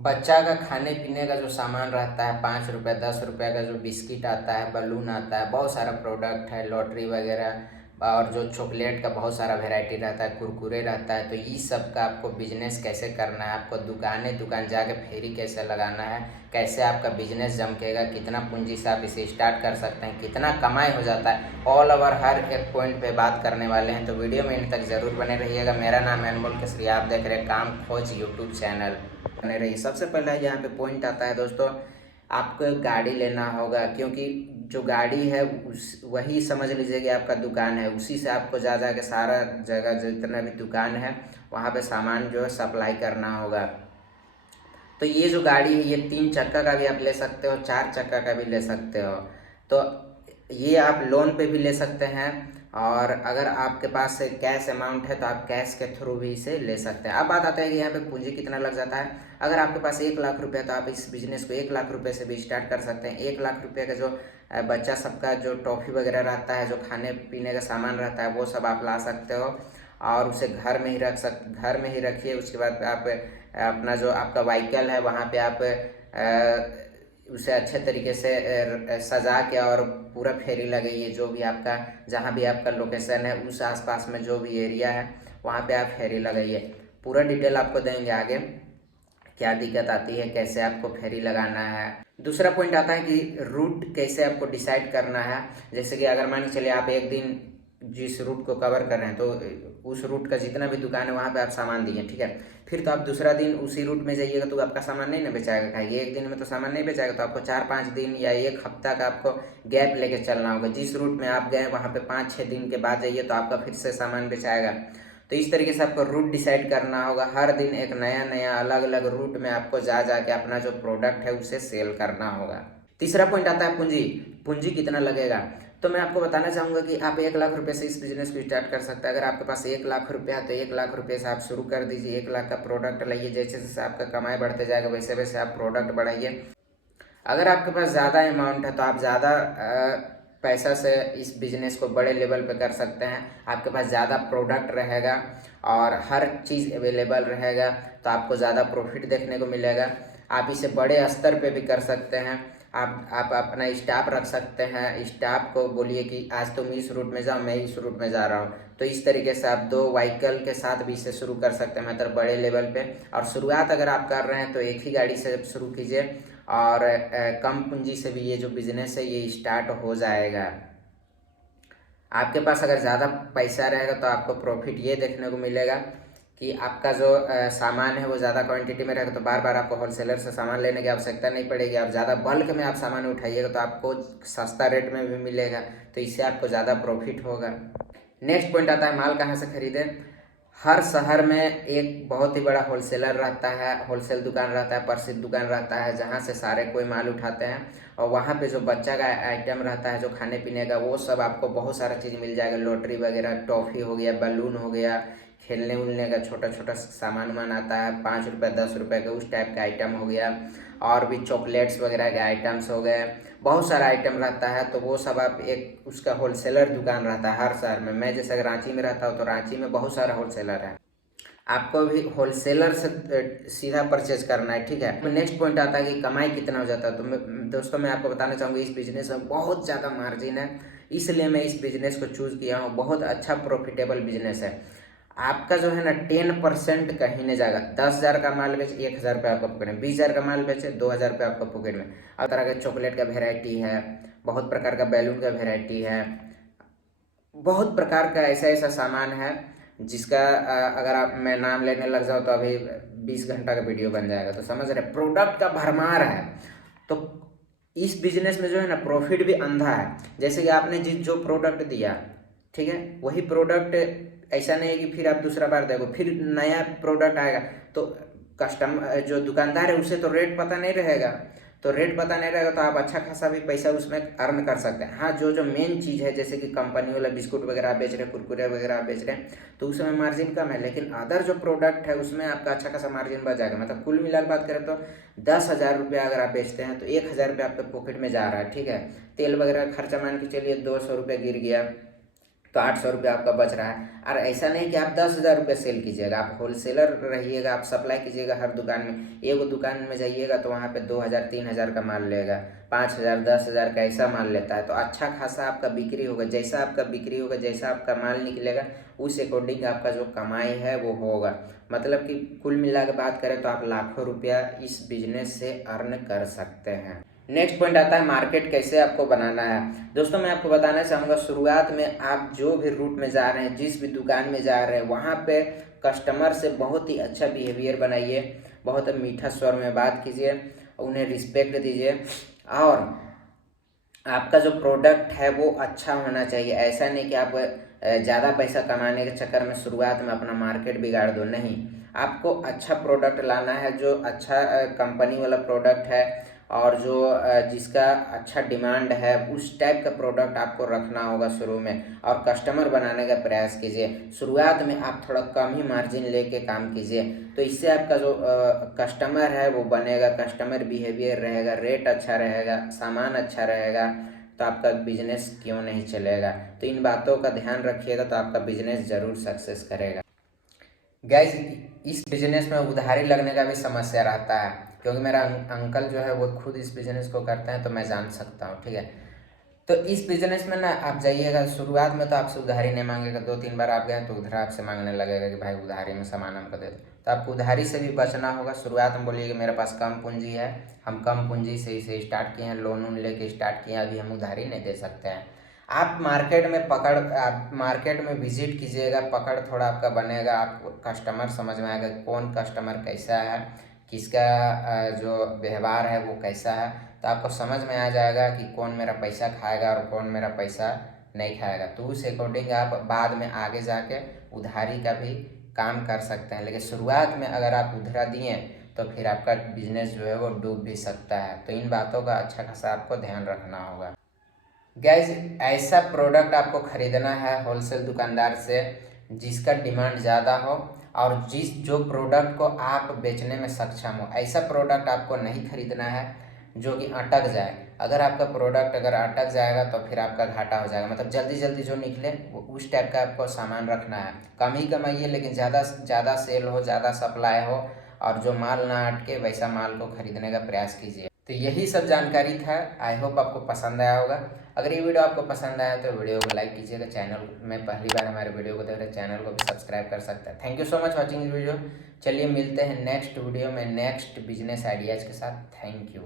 बच्चा का खाने पीने का जो सामान रहता है, 5 रुपये 10 रुपये का जो बिस्किट आता है, बलून आता है, बहुत सारा प्रोडक्ट है, लॉटरी वगैरह, और जो चॉकलेट का बहुत सारा वैरायटी रहता है, कुरकुरे रहता है। तो ये सब का आपको बिजनेस कैसे करना है, आपको दुकान जाके फेरी कैसे लगाना है, कैसे आपका बिजनेस जमकेगा, कितना पूंजी से आप इसे स्टार्ट कर सकते हैं, कितना कमाई हो जाता है, ऑल ओवर हर एक पॉइंट पे बात करने वाले हैं। तो वीडियो में इन तक ज़रूर बने रहिएगा। मेरा नाम है अनमोल केसरी, आप देख रहे हैं काम खोज यूट्यूब चैनल। बने रहिए। सबसे पहले यहाँ पे पॉइंट आता है दोस्तों, आपको एक गाड़ी लेना होगा, क्योंकि जो गाड़ी है वही समझ लीजिए कि आपका दुकान है। उसी से आपको जा जा के सारा जगह जितना भी दुकान है वहाँ पे सामान जो है सप्लाई करना होगा। तो ये जो गाड़ी है ये 3 चक्का का भी आप ले सकते हो, 4 चक्का का भी ले सकते हो। तो ये आप लोन पे भी ले सकते हैं, और अगर आपके पास कैश अमाउंट है तो आप कैश के थ्रू भी इसे ले सकते हैं। अब बात आता है कि यहाँ पे पूंजी कितना लग जाता है। अगर आपके पास 1 लाख रुपये तो आप इस बिज़नेस को 1 लाख रुपये से भी स्टार्ट कर सकते हैं। 1 लाख रुपये का जो बच्चा सबका जो टॉफ़ी वगैरह रहता है, जो खाने पीने का सामान रहता है, वो सब आप ला सकते हो और उसे घर में ही घर में ही रखिए। उसके बाद आप अपना जो आपका व्हीकल है वहाँ पे आप उसे अच्छे तरीके से सजा के और पूरा फेरी लगाइए। जो भी आपका जहाँ भी आपका लोकेशन है उस आसपास में जो भी एरिया है वहाँ पे आप फेरी लगाइए। पूरा डिटेल आपको देंगे आगे, क्या दिक्कत आती है, कैसे आपको फेरी लगाना है। दूसरा पॉइंट आता है कि रूट कैसे आपको डिसाइड करना है। जैसे कि अगर मान के चलिए आप एक दिन जिस रूट को कवर कर रहे हैं तो उस रूट का जितना भी दुकान है वहाँ पे आप सामान दिए, ठीक है। फिर तो आप दूसरा दिन उसी रूट में जाइएगा तो आपका सामान नहीं ना बेचाएगा। खाइए एक दिन में तो सामान नहीं बेचाएगा, तो आपको 4-5 दिन या 1 हफ्ता का आपको गैप लेके चलना होगा। जिस रूट में आप गए वहाँ पे 5-6 दिन के बाद जाइए तो आपका फिर से सामान बेचाएगा। तो इस तरीके से आपको रूट डिसाइड करना होगा। हर दिन एक नया नया अलग अलग रूट में आपको जा के अपना जो प्रोडक्ट है उसे सेल करना होगा। तीसरा पॉइंट आता है पूंजी। पूंजी कितना लगेगा, तो मैं आपको बताना चाहूँगा कि आप 1 लाख रुपये से इस बिज़नेस को स्टार्ट कर सकते हैं। अगर आपके पास 1 लाख रुपया है तो 1 लाख रुपये से आप शुरू कर दीजिए। 1 लाख का प्रोडक्ट लाइए, जैसे जैसे आपका कमाई बढ़ते जाएगा वैसे वैसे आप प्रोडक्ट बढ़ाइए। अगर आपके पास ज़्यादा अमाउंट है तो आप ज़्यादा पैसा से इस बिज़नेस को बड़े लेवल पे कर सकते हैं। आपके पास ज़्यादा प्रोडक्ट रहेगा और हर चीज़ अवेलेबल रहेगा तो आपको ज़्यादा प्रॉफिट देखने को मिलेगा। आप इसे बड़े स्तर पे भी कर सकते हैं। आप अपना स्टाफ रख सकते हैं। स्टाफ को बोलिए कि आज तुम इस रूट में जाओ, मैं इस रूट में जा रहा हूँ। तो इस तरीके से आप 2 व्हीकल के साथ भी इसे शुरू कर सकते हैं, मतलब बड़े लेवल पे। और शुरुआत अगर आप कर रहे हैं तो एक ही गाड़ी से शुरू कीजिए और कम पूंजी से भी ये जो बिज़नेस है ये स्टार्ट हो जाएगा। आपके पास अगर ज़्यादा पैसा रहेगा तो आपको प्रॉफिट ये देखने को मिलेगा कि आपका जो सामान है वो ज़्यादा क्वांटिटी में रहेगा, तो बार बार आपको होलसेलर से सामान लेने की आवश्यकता नहीं पड़ेगी। आप ज़्यादा बल्क में आप सामान उठाइएगा तो आपको सस्ता रेट में भी मिलेगा, तो इससे आपको ज़्यादा प्रॉफिट होगा। नेक्स्ट पॉइंट आता है माल कहाँ से खरीदें। हर शहर में एक बहुत ही बड़ा होलसेलर रहता है, होलसेल दुकान रहता है, प्रसिद्ध दुकान रहता है, जहाँ से सारे कोई माल उठाते हैं। और वहाँ पे जो बच्चा का आइटम रहता है, जो खाने पीने का, वो सब आपको बहुत सारा चीज़ मिल जाएगा। लॉटरी वगैरह, टॉफ़ी हो गया, बलून हो गया, खेलने उलने का छोटा छोटा सामान वामान आता है, 5 रुपये 10 रुपये का उस टाइप का आइटम हो गया। और भी चॉकलेट्स वगैरह के आइटम्स हो गए, बहुत सारा आइटम रहता है। तो वो सब आप एक उसका होलसेलर दुकान रहता है हर शहर में। मैं जैसे रांची में रहता हूँ तो रांची में बहुत सारा होलसेलर है। आपको भी होलसेलर से सीधा परचेज करना है, ठीक है। नेक्स्ट पॉइंट आता है कि कमाई कितना हो जाता है। तो दोस्तों मैं आपको बताना चाहूँगा इस बिज़नेस में बहुत ज़्यादा मार्जिन है, इसलिए मैं इस बिज़नेस को चूज़ किया हूँ। बहुत अच्छा प्रॉफिटेबल बिजनेस है। आपका जो है ना 10% कहीं नहीं जाएगा। 10,000 का माल बेचे 1,000 रुपये आपका पॉकेट में, 20,000 का माल बेचे 2,000 रुपये आपका पॉकेट में। हर तरह के चॉकलेट का वेराइटी है, बहुत प्रकार का बैलून का वेराइटी है, बहुत प्रकार का ऐसा ऐसा सामान है जिसका अगर आप मैं नाम लेने लग जाऊँ तो अभी 20 घंटा का वीडियो बन जाएगा। तो समझ रहे, प्रोडक्ट का भरमार है। तो इस बिजनेस में जो है ना प्रॉफिट भी अंधा है। जैसे कि आपने जिस जो प्रोडक्ट दिया, ठीक है, वही प्रोडक्ट ऐसा नहीं है कि फिर आप दूसरा बार देखो फिर नया प्रोडक्ट आएगा तो कस्टमर जो दुकानदार है उसे तो रेट पता नहीं रहेगा। तो रेट पता नहीं रहेगा तो आप अच्छा खासा भी पैसा उसमें अर्न कर सकते हैं। हाँ, जो जो मेन चीज़ है जैसे कि कंपनी वाला बिस्कुट वगैरह आप बेच रहे हैं, कुरकुरे वगैरह आप बेच रहे हैं, तो उसमें मार्जिन कम है। लेकिन अदर जो प्रोडक्ट है उसमें आपका अच्छा खासा मार्जिन बच जाएगा। मतलब कुल मिला बात करें तो 10,000 रुपया अगर आप बेचते हैं तो 1,000 रुपया आपके पॉकेट में जा रहा है, ठीक है। तेल वगैरह का खर्चा मान के चलिए 200 रुपये गिर गया, तो 800 रुपये आपका बच रहा है। और ऐसा नहीं कि आप 10,000 रुपये सेल कीजिएगा, आप होलसेलर रहिएगा, आप सप्लाई कीजिएगा हर दुकान में। एक दुकान में जाइएगा तो वहाँ पे 2,000 3,000 का माल लेगा, 5,000 10,000 का ऐसा माल लेता है। तो अच्छा खासा आपका बिक्री होगा, जैसा आपका बिक्री होगा, जैसा आपका माल निकलेगा उस अकॉर्डिंग आपका जो कमाई है वो होगा। मतलब कि कुल मिला के बात करें तो आप लाखों रुपया इस बिजनेस से अर्न कर सकते हैं। नेक्स्ट पॉइंट आता है मार्केट कैसे आपको बनाना है। दोस्तों मैं आपको बताना चाहूँगा, शुरुआत में आप जो भी रूट में जा रहे हैं, जिस भी दुकान में जा रहे हैं, वहाँ पे कस्टमर से बहुत ही अच्छा बिहेवियर बनाइए, बहुत मीठा स्वर में बात कीजिए, उन्हें रिस्पेक्ट दीजिए और आपका जो प्रोडक्ट है वो अच्छा होना चाहिए। ऐसा नहीं कि आप ज़्यादा पैसा कमाने के चक्कर में शुरुआत में अपना मार्केट बिगाड़ दो, नहीं। आपको अच्छा प्रोडक्ट लाना है, जो अच्छा कंपनी वाला प्रोडक्ट है और जो जिसका अच्छा डिमांड है, उस टाइप का प्रोडक्ट आपको रखना होगा शुरू में और कस्टमर बनाने का प्रयास कीजिए। शुरुआत में आप थोड़ा कम ही मार्जिन लेके काम कीजिए, तो इससे आपका जो कस्टमर है वो बनेगा, कस्टमर बिहेवियर रहेगा, रेट अच्छा रहेगा, सामान अच्छा रहेगा, तो आपका बिजनेस क्यों नहीं चलेगा। तो इन बातों का ध्यान रखिएगा तो आपका बिजनेस ज़रूर सक्सेस करेगा। गाइज इस बिजनेस में उधारी लगने का भी समस्या रहता है, क्योंकि मेरा अंकल जो है वो खुद इस बिजनेस को करते हैं, तो मैं जान सकता हूँ, ठीक है। तो इस बिजनेस में ना आप जाइएगा, शुरुआत में तो आपसे उधारी नहीं मांगेगा, 2-3 बार आप गए तो उधर आपसे मांगने लगेगा कि भाई उधारी में सामान हमको दे दो। तो आपको उधारी से भी बचना होगा। शुरुआत में बोलिए कि मेरे पास कम पूंजी है, हम कम पूंजी से इसे स्टार्ट किए हैं, लोन वोन लेके स्टार्ट किए हैं, अभी हम उधारी नहीं दे सकते हैं। आप मार्केट में विजिट कीजिएगा, पकड़ थोड़ा आपका बनेगा, आपको कस्टमर समझ में आएगा कौन कस्टमर कैसा है, किसका जो व्यवहार है वो कैसा है। तो आपको समझ में आ जाएगा कि कौन मेरा पैसा खाएगा और कौन मेरा पैसा नहीं खाएगा। तो उस अकॉर्डिंग आप बाद में आगे जाके उधारी का भी काम कर सकते हैं। लेकिन शुरुआत में अगर आप उधार दिए तो फिर आपका बिजनेस जो है वो डूब भी सकता है। तो इन बातों का अच्छा खासा आपको ध्यान रखना होगा। गैस ऐसा प्रोडक्ट आपको खरीदना है होलसेल दुकानदार से जिसका डिमांड ज़्यादा हो और जो प्रोडक्ट को आप बेचने में सक्षम हो। ऐसा प्रोडक्ट आपको नहीं खरीदना है जो कि अटक जाए। अगर आपका प्रोडक्ट अगर अटक जाएगा तो फिर आपका घाटा हो जाएगा। मतलब जल्दी जल्दी जो निकले वो उस टाइप का आपको सामान रखना है। कम ही कमाइए लेकिन ज़्यादा सेल हो, ज़्यादा सप्लाई हो और जो माल ना अटके वैसा माल को खरीदने का प्रयास कीजिए। तो यही सब जानकारी था। आई होप आपको पसंद आया होगा। अगर ये वीडियो आपको पसंद आया तो वीडियो को लाइक कीजिएगा। चैनल में पहली बार हमारे वीडियो को देख रहे हैं, चैनल को भी सब्सक्राइब कर सकते हैं। Thank you so much watching this video. चलिए मिलते हैं नेक्स्ट वीडियो में नेक्स्ट बिजनेस आइडियाज़ के साथ। Thank you.